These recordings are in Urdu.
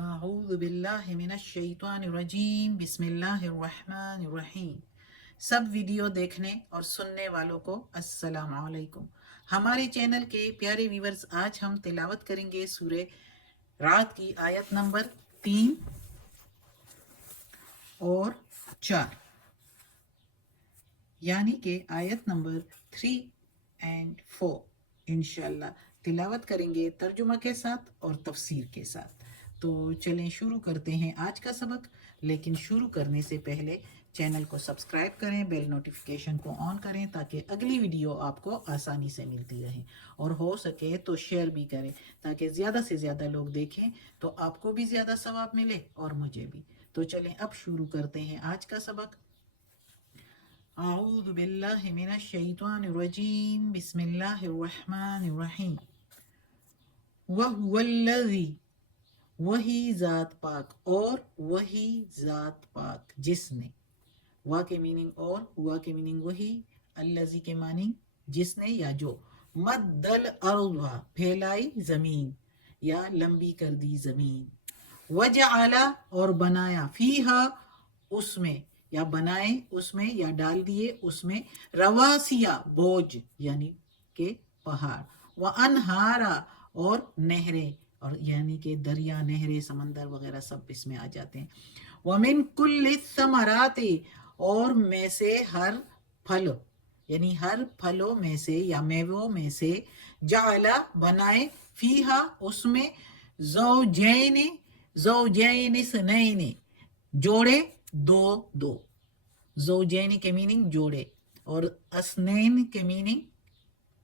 اعوذ باللہ من الشیطان الرجیم بسم اللہ الرحمن الرحیم۔ سب ویڈیو دیکھنے اور سننے والوں کو السلام علیکم۔ ہمارے چینل کے پیارے ویورز، آج ہم تلاوت کریں گے سورہ رات کی آیت نمبر 3 اور 4، یعنی کہ آیت نمبر 3 اینڈ 4 انشاءاللہ تلاوت کریں گے ترجمہ کے ساتھ اور تفسیر کے ساتھ۔ تو چلیں شروع کرتے ہیں آج کا سبق، لیکن شروع کرنے سے پہلے چینل کو سبسکرائب کریں، بیل نوٹیفیکیشن کو آن کریں تاکہ اگلی ویڈیو آپ کو آسانی سے ملتی رہے، اور ہو سکے تو شیئر بھی کریں تاکہ زیادہ سے زیادہ لوگ دیکھیں تو آپ کو بھی زیادہ ثواب ملے اور مجھے بھی۔ تو چلیں اب شروع کرتے ہیں آج کا سبق۔ اعوذ باللہ من الشیطان الرجیم بسم اللہ الرحمن الرحیم۔ وَهُوَ الَّذِي، وہی ذات پاک، اور وہی ذات پاک جس نے، وا کے میننگ اور، ہوا کے میننگ وہی، الذی کے معنی جس نے یا جو، مد الارض پھیلائی زمین یا لمبی کر دی زمین، وجعل اور بنایا، فیہا اس میں، یا بنائے اس میں یا ڈال دیے اس میں، رواسیا بوجھ یعنی کہ پہاڑ، وانہارا اور نہریں، اور یعنی کہ دریا، نہریں، سمندر وغیرہ سب اس میں آ جاتے ہیں، ومن کل الثمرات اور میں سے ہر پھل، یعنی ہر پھلوں میں سے یا میووں میں سے، جعل بنائے، فیہا اس میں، زوجین، زوجین اثنین جوڑے، دو دو، زوجین کے میننگ جوڑے اور اسنین کے میننگ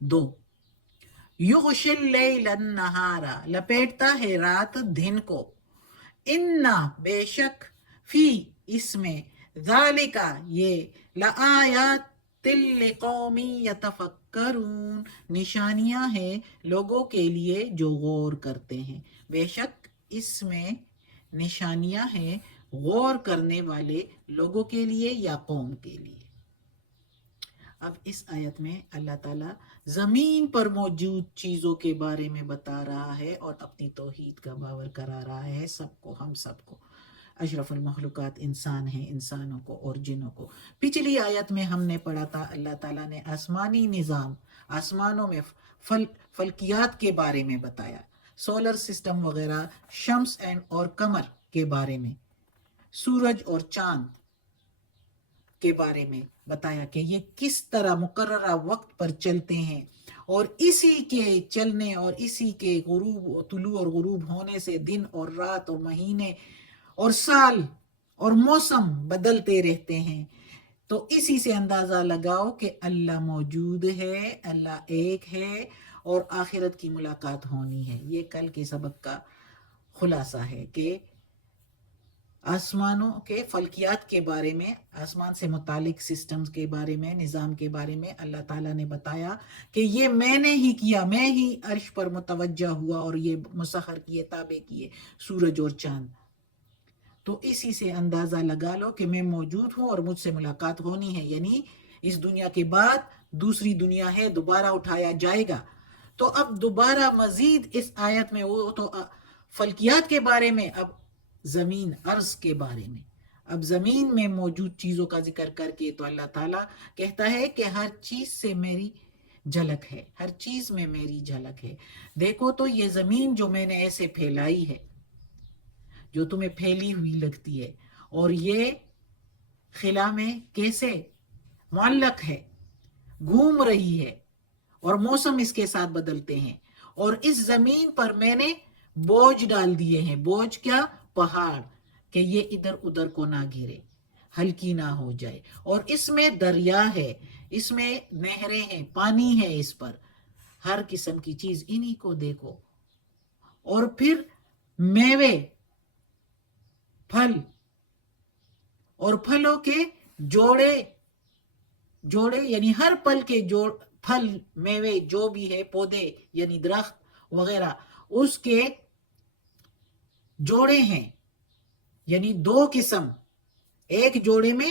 دو، یغشی اللیل النہار لپیٹتا ہے رات دن کو، انا بے شک، فی اس میں، ذالکا یہ، لآیات لقوم یتفکرون نشانیاں ہیں لوگوں کے لیے جو غور کرتے ہیں، بے شک اس میں نشانیاں ہیں غور کرنے والے لوگوں کے لیے یا قوم کے لیے۔ اب اس آیت میں اللہ تعالیٰ زمین پر موجود چیزوں کے بارے میں بتا رہا ہے اور اپنی توحید کا باور کرا رہا ہے سب کو، ہم سب کو، اشرف المخلوقات انسان ہیں، انسانوں کو اور جنوں کو۔ پچھلی آیت میں ہم نے پڑھا تھا اللہ تعالیٰ نے آسمانی نظام، آسمانوں میں فلکیات کے بارے میں بتایا، سولر سسٹم وغیرہ، شمس اور قمر کے بارے میں، سورج اور چاند کے بارے میں بتایا کہ یہ کس طرح مقررہ وقت پر چلتے ہیں، اور اسی کے چلنے اور اسی کے غروب، طلوع اور غروب ہونے سے دن اور رات اور مہینے اور سال اور موسم بدلتے رہتے ہیں۔ تو اسی سے اندازہ لگاؤ کہ اللہ موجود ہے، اللہ ایک ہے، اور آخرت کی ملاقات ہونی ہے۔ یہ کل کے سبق کا خلاصہ ہے کہ آسمانوں کے فلکیات کے بارے میں، آسمان سے متعلق سسٹمز کے بارے میں، نظام کے بارے میں اللہ تعالیٰ نے بتایا کہ یہ میں نے ہی کیا، میں ہی عرش پر متوجہ ہوا اور یہ مسخر کیے، تابع کیے سورج اور چاند۔ تو اسی سے اندازہ لگا لو کہ میں موجود ہوں اور مجھ سے ملاقات ہونی ہے، یعنی اس دنیا کے بعد دوسری دنیا ہے، دوبارہ اٹھایا جائے گا۔ تو اب دوبارہ مزید اس آیت میں، وہ تو فلکیات کے بارے میں، اب زمین ارض کے بارے میں، اب زمین میں موجود چیزوں کا ذکر کر کے تو اللہ تعالیٰ کہتا ہے کہ ہر چیز سے میری جھلک ہے، ہر چیز میں میری جھلک ہے۔ دیکھو تو یہ زمین جو میں نے ایسے پھیلائی ہے، جو تمہیں پھیلی ہوئی لگتی ہے، اور یہ خلا میں کیسے معلق ہے، گھوم رہی ہے، اور موسم اس کے ساتھ بدلتے ہیں، اور اس زمین پر میں نے بوجھ ڈال دیے ہیں، بوجھ کیا؟ پہاڑ، کہ یہ ادھر ادھر کو نہ گھرے، ہلکی نہ ہو جائے، اور اس میں دریا ہے، اس میں نہریں ہیں، پانی ہے اس پر، ہر قسم کی چیز، انہی کو دیکھو۔ اور پھر میوے، پھل، اور پھلوں کے جوڑے، جوڑے یعنی ہر پل کے پھل، میوے جو بھی ہے، پودے یعنی درخت وغیرہ، اس کے جوڑے ہیں، یعنی دو قسم، ایک جوڑے میں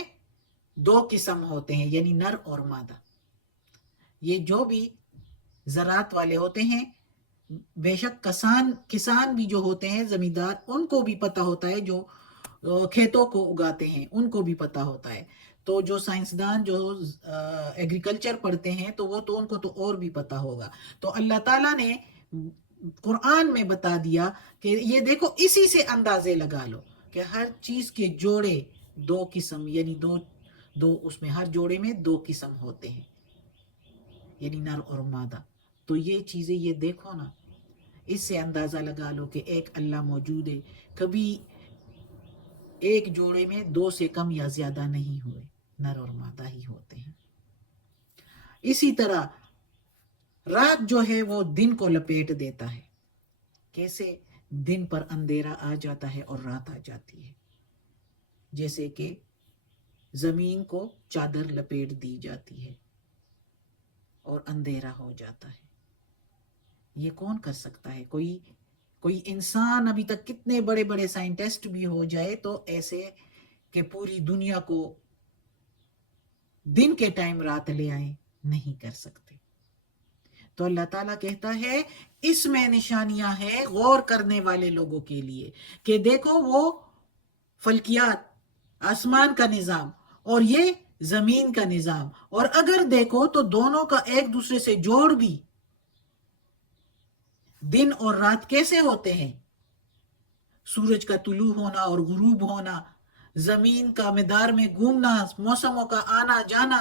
دو قسم ہوتے ہیں، یعنی نر اور مادہ۔ یہ جو بھی زراعت والے ہوتے ہیں، بے شک کسان بھی جو ہوتے ہیں زمیندار، ان کو بھی پتہ ہوتا ہے، جو کھیتوں کو اگاتے ہیں ان کو بھی پتہ ہوتا ہے. تو جو سائنسدان جو ایگریکلچر پڑھتے ہیں تو وہ تو ان کو تو اور بھی پتہ ہوگا. تو اللہ تعالیٰ نے قرآن میں بتا دیا کہ یہ دیکھو، اسی سے اندازے لگا لو کہ ہر چیز کے جوڑے دو قسم، یعنی دو اس میں ہر جوڑے میں دو قسم ہوتے ہیں، یعنی نر اور مادہ. تو یہ چیزیں یہ دیکھو نا، اس سے اندازہ لگا لو کہ ایک اللہ موجود ہے. کبھی ایک جوڑے میں دو سے کم یا زیادہ نہیں ہوئے، نر اور مادہ ہی ہوتے ہیں. اسی طرح رات جو ہے وہ دن کو لپیٹ دیتا ہے. کیسے؟ دن پر اندھیرا آ جاتا ہے اور رات آ جاتی ہے. جیسے کہ زمین کو چادر لپیٹ دی جاتی ہے اور اندھیرا ہو جاتا ہے. یہ کون کر سکتا ہے؟ کوئی انسان ابھی تک کتنے بڑے بڑے سائنٹسٹ بھی ہو جائے تو ایسے کہ پوری دنیا کو دن کے ٹائم رات لے آئے، نہیں کر سکتے. تو اللہ تعالیٰ کہتا ہے اس میں نشانیاں ہیں غور کرنے والے لوگوں کے لیے، کہ دیکھو وہ فلکیات، آسمان کا نظام اور یہ زمین کا نظام، اور اگر دیکھو تو دونوں کا ایک دوسرے سے جوڑ بھی، دن اور رات کیسے ہوتے ہیں، سورج کا طلوع ہونا اور غروب ہونا، زمین کا مدار میں گھومنا، موسموں کا آنا جانا،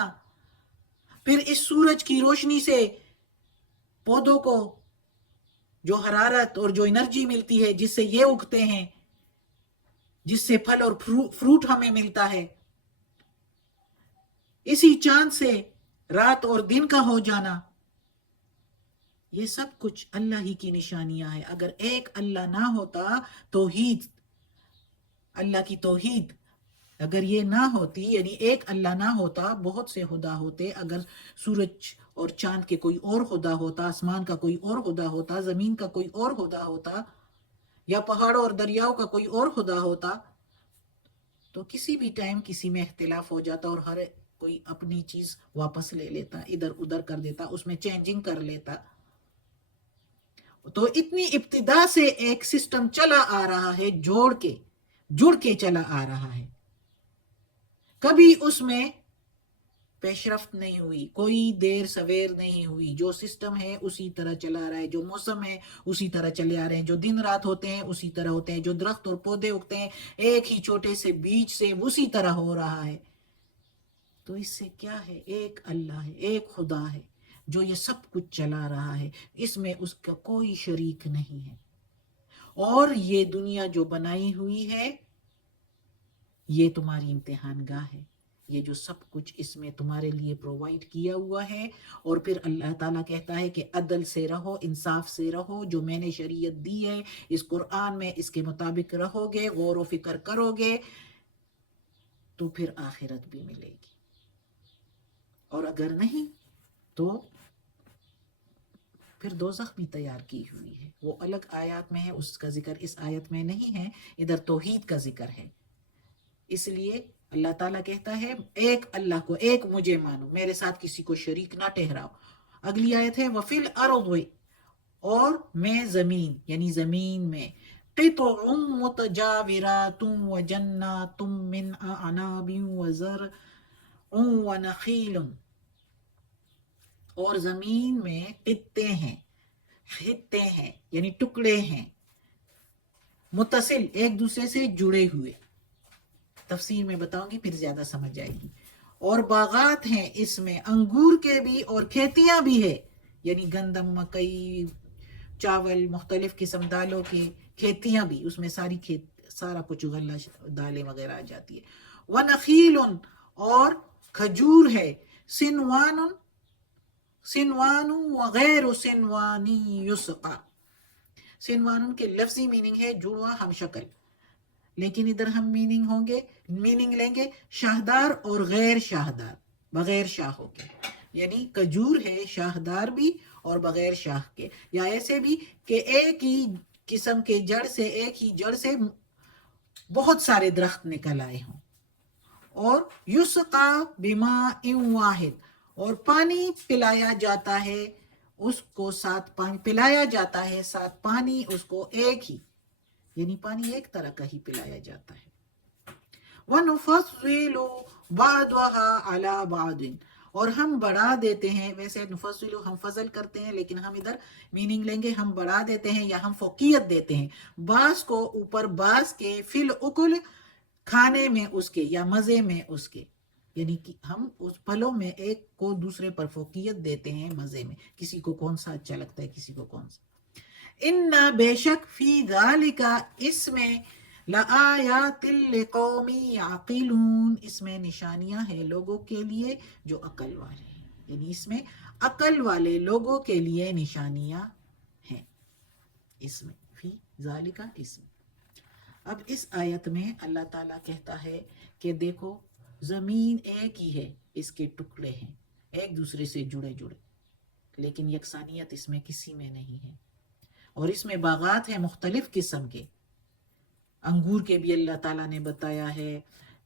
پھر اس سورج کی روشنی سے پودوں کو جو حرارت اور جو انرجی ملتی ہے جس سے یہ اگتے ہیں، جس سے پھل اور فروٹ ہمیں ملتا ہے. اسی چاند سے رات اور دن کا ہو جانا، یہ سب کچھ اللہ ہی کی نشانیاں ہیں. اگر ایک اللہ نہ ہوتا، توحید، اللہ کی توحید اگر یہ نہ ہوتی، یعنی ایک اللہ نہ ہوتا، بہت سے خدا ہوتے. اگر سورج اور چاند کے کوئی اور خدا ہوتا، آسمان کا کوئی اور خدا ہوتا، زمین کا کوئی اور خدا ہوتا، یا پہاڑوں اور دریاؤں کا کوئی اور خدا ہوتا، تو کسی بھی ٹائم کسی میں اختلاف ہو جاتا اور ہر کوئی اپنی چیز واپس لے لیتا، ادھر ادھر کر دیتا، اس میں چینجنگ کر لیتا. تو اتنی ابتدا سے ایک سسٹم چلا آ رہا ہے، جڑ کے چلا آ رہا ہے. کبھی اس میں پیش رفت نہیں ہوئی، کوئی دیر سویر نہیں ہوئی. جو سسٹم ہے اسی طرح چلا رہا ہے، جو موسم ہے اسی طرح چلے آ رہے ہیں، جو دن رات ہوتے ہیں اسی طرح ہوتے ہیں، جو درخت اور پودے اگتے ہیں ایک ہی چھوٹے سے بیج سے اسی طرح ہو رہا ہے. تو اس سے کیا ہے؟ ایک اللہ ہے، ایک خدا ہے جو یہ سب کچھ چلا رہا ہے، اس میں اس کا کوئی شریک نہیں ہے. اور یہ دنیا جو بنائی ہوئی ہے یہ تمہاری امتحان گاہ ہے. یہ جو سب کچھ اس میں تمہارے لیے پرووائڈ کیا ہوا ہے. اور پھر اللہ تعالیٰ کہتا ہے کہ عدل سے رہو، انصاف سے رہو. جو میں نے شریعت دی ہے اس قرآن میں، اس کے مطابق رہو گے، غور و فکر کرو گے تو پھر آخرت بھی ملے گی. اور اگر نہیں تو پھر دوزخ بھی تیار کی ہوئی ہے. وہ الگ آیات میں ہے، اس کا ذکر اس آیت میں نہیں ہے. ادھر توحید کا ذکر ہے. اس لیے اللہ تعالیٰ کہتا ہے ایک اللہ کو، ایک مجھے مانو، میرے ساتھ کسی کو شریک نہ ٹھہراؤ. اگلی آیت ہے وَفِي الْأَرْضِ، اور میں زمین، یعنی زمین میں، قِطُعٌ مُتَجَاوِرَاتٌ وَجَنَّاتٌ مِّنْ أَعْنَابٍ وَزَرْعٌ وَنَخِيلٌ، اور زمین میں قطے ہیں، خطے ہیں یعنی ٹکڑے ہیں، متصل، ایک دوسرے سے جڑے ہوئے. تفسیر میں بتاؤں گی پھر زیادہ سمجھ آئے گی. اور باغات ہیں اس میں، انگور کے بھی اور کھیتیاں بھی ہے، یعنی گندم، مکئی، چاول، مختلف قسم دالوں کی کھیتیاں بھی، اس میں سارا کچھ غلہ دالیں وغیرہ آ جاتی ہے. وَنَخِيلٌ، اور کھجور ہے، سنوان وغیر سنوان یسقا. سنوان کے لفظی میننگ ہے جڑواں ہم شکل، لیکن ادھر ہم میننگ لیں گے شاہدار اور غیر شاہدار، بغیر شاخوں کے. یعنی کھجور ہے شاہدار بھی اور بغیر شاخ کے، یا ایسے بھی کہ ایک ہی قسم کے جڑ سے، ایک ہی جڑ سے بہت سارے درخت نکل آئے ہوں. اور یسقا بماء واحد، اور پانی پلایا جاتا ہے اس کو ساتھ پانی پلایا جاتا ہے، ساتھ پانی اس کو ایک ہی، یعنی پانی ایک طرح کا ہی پلایا جاتا ہے۔ وَنُفَصِّلُ بَعْضَهَا عَلَى بَعْضٍ، اور ہم بڑھا دیتے ہیں، ویسے نفصل ہم فضل کرتے ہیں لیکن ہم ادھر میننگ لیں گے ہم بڑھا دیتے ہیں یا ہم فوقیت دیتے ہیں، بعض کو اوپر بعض کے، فی الاکل کھانے میں اس کے یا مزے میں اس کے، یعنی کہ ہم اس پھلوں میں ایک کو دوسرے پر فوقیت دیتے ہیں مزے میں، کسی کو کون سا اچھا لگتا ہے کسی کو کون سا۔ اِنَّ بے شک فی ذالک اس میں، لآیات لقوم یعقلون اس میں نشانیاں ہیں لوگوں کے لیے جو عقل والے ہیں، یعنی اس میں عقل والے لوگوں کے لیے نشانیاں ہیں، اس میں فی ذالک اس میں۔ اب اس آیت میں اللہ تعالیٰ کہتا ہے کہ دیکھو زمین ایک ہی ہے، اس کے ٹکڑے ہیں ایک دوسرے سے جڑے جڑے، لیکن یکسانیت اس میں کسی میں نہیں ہے، اور اس میں باغات ہیں مختلف قسم کے، انگور کے بھی اللہ تعالیٰ نے بتایا ہے،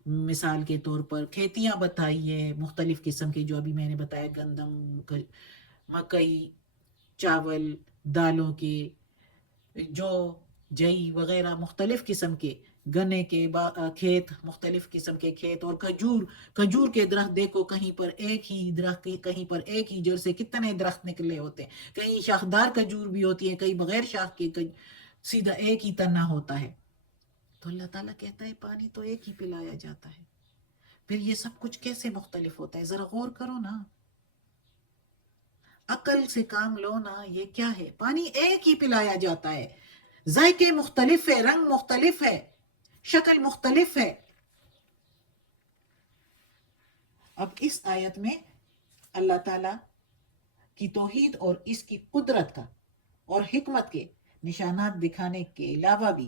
مثال کے طور پر کھیتیاں بتائی ہے مختلف قسم کی، جو ابھی میں نے بتایا گندم، مکئی، چاول، دالوں کے، جو جئی وغیرہ مختلف قسم کے، گنے کے کھیت، مختلف قسم کے کھیت، اور کھجور کے درخت دیکھو، کہیں پر ایک ہی درخت، کہیں پر ایک ہی جڑ سے کتنے درخت نکلے ہوتے ہیں، کہیں شاخدار کھجور بھی ہوتی ہے، کہیں بغیر شاخ کے، سیدھا ایک ہی تنا ہوتا ہے۔ تو اللہ تعالیٰ کہتا ہے پانی تو ایک ہی پلایا جاتا ہے، پھر یہ سب کچھ کیسے مختلف ہوتا ہے؟ ذرا غور کرو نا، عقل سے کام لو نا، یہ کیا ہے؟ پانی ایک ہی پلایا جاتا ہے، ذائقے مختلف ہے، رنگ مختلف ہے، شکل مختلف ہے۔ اب اس آیت میں اللہ تعالیٰ کی توحید اور اس کی قدرت کا اور حکمت کے نشانات دکھانے کے علاوہ بھی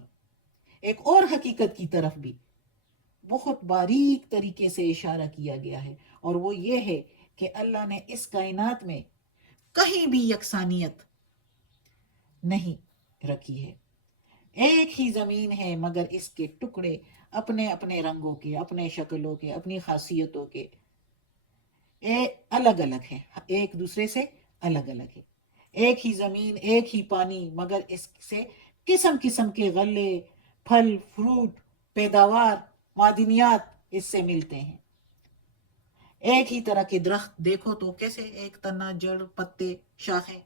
ایک اور حقیقت کی طرف بھی بہت باریک طریقے سے اشارہ کیا گیا ہے، اور وہ یہ ہے کہ اللہ نے اس کائنات میں کہیں بھی یکسانیت نہیں رکھی ہے، ایک ہی زمین ہے مگر اس کے ٹکڑے اپنے اپنے رنگوں کے، اپنے شکلوں کے، اپنی خاصیتوں کے الگ الگ ہیں، ایک دوسرے سے الگ الگ ہے، ایک ہی زمین، ایک ہی پانی، مگر اس سے قسم قسم کے غلے، پھل، فروٹ، پیداوار، معدنیات اس سے ملتے ہیں۔ ایک ہی طرح کے درخت دیکھو تو کیسے ایک تنا، جڑ، پتے، شاخیں،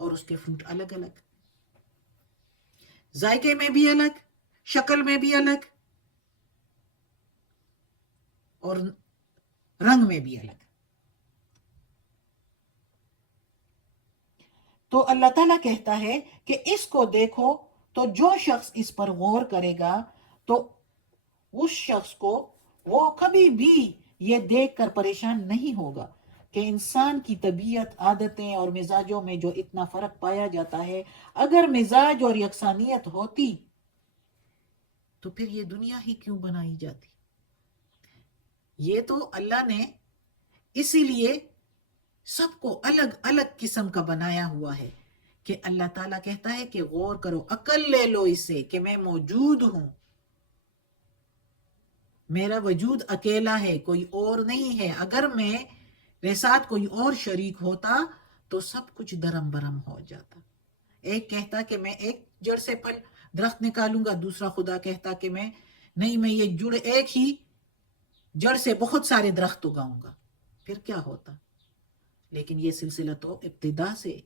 اور اس کے فروٹ الگ الگ، ذائقے میں بھی الگ، شکل میں بھی الگ، اور رنگ میں بھی الگ۔ تو اللہ تعالیٰ کہتا ہے کہ اس کو دیکھو، تو جو شخص اس پر غور کرے گا تو اس شخص کو وہ کبھی بھی یہ دیکھ کر پریشان نہیں ہوگا کہ انسان کی طبیعت، عادتیں اور مزاجوں میں جو اتنا فرق پایا جاتا ہے، اگر مزاج اور یکسانیت ہوتی تو پھر یہ دنیا ہی کیوں بنائی جاتی؟ یہ تو اللہ نے اسی لیے سب کو الگ الگ قسم کا بنایا ہوا ہے کہ اللہ تعالیٰ کہتا ہے کہ غور کرو، عقل لے لو اس سے کہ میں موجود ہوں، میرا وجود اکیلا ہے، کوئی اور نہیں ہے، اگر میرے ساتھ کوئی اور شریک ہوتا تو سب کچھ درم برم ہو جاتا۔ ایک کہتا کہ میں ایک جڑ سے پھل درخت نکالوں گا، دوسرا خدا کہتا کہ میں نہیں، میں یہ جڑ ایک ہی جڑ سے بہت سارے درخت اگاؤں گا، پھر کیا ہوتا؟ لیکن یہ سلسلہ تو ابتدا سے،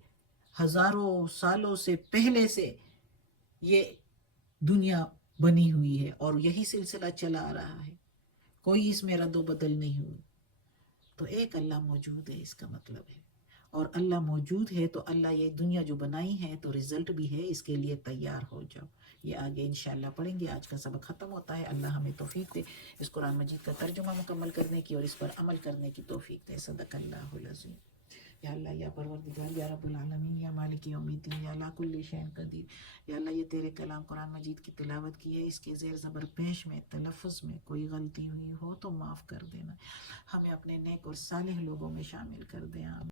ہزاروں سالوں سے پہلے سے یہ دنیا بنی ہوئی ہے، اور یہی سلسلہ چلا آ رہا ہے، کوئی اس میں رد و بدل نہیں ہوئی۔ تو ایک اللہ موجود ہے، اس کا مطلب ہے، اور اللہ موجود ہے تو اللہ یہ دنیا جو بنائی ہے تو رزلٹ بھی ہے، اس کے لیے تیار ہو جاؤ۔ یہ آگے انشاءاللہ پڑھیں گے، آج کا سبق ختم ہوتا ہے۔ اللہ ہمیں توفیق دے اس قرآن مجید کا ترجمہ مکمل کرنے کی اور اس پر عمل کرنے کی توفیق دے۔ صدق اللہ العظیم۔ یا اللہ، یا پروردگار، یا رب العالمین، یا مالک یوم الدین، یا اللہ کل شیء قدیر، یا اللہ یہ تیرے کلام قرآن مجید کی تلاوت کی ہے، اس کے زیر زبر پیش میں، تلفظ میں کوئی غلطی ہوئی ہو تو معاف کر دینا، ہمیں اپنے نیک اور صالح لوگوں میں شامل کر دیں۔ آمین۔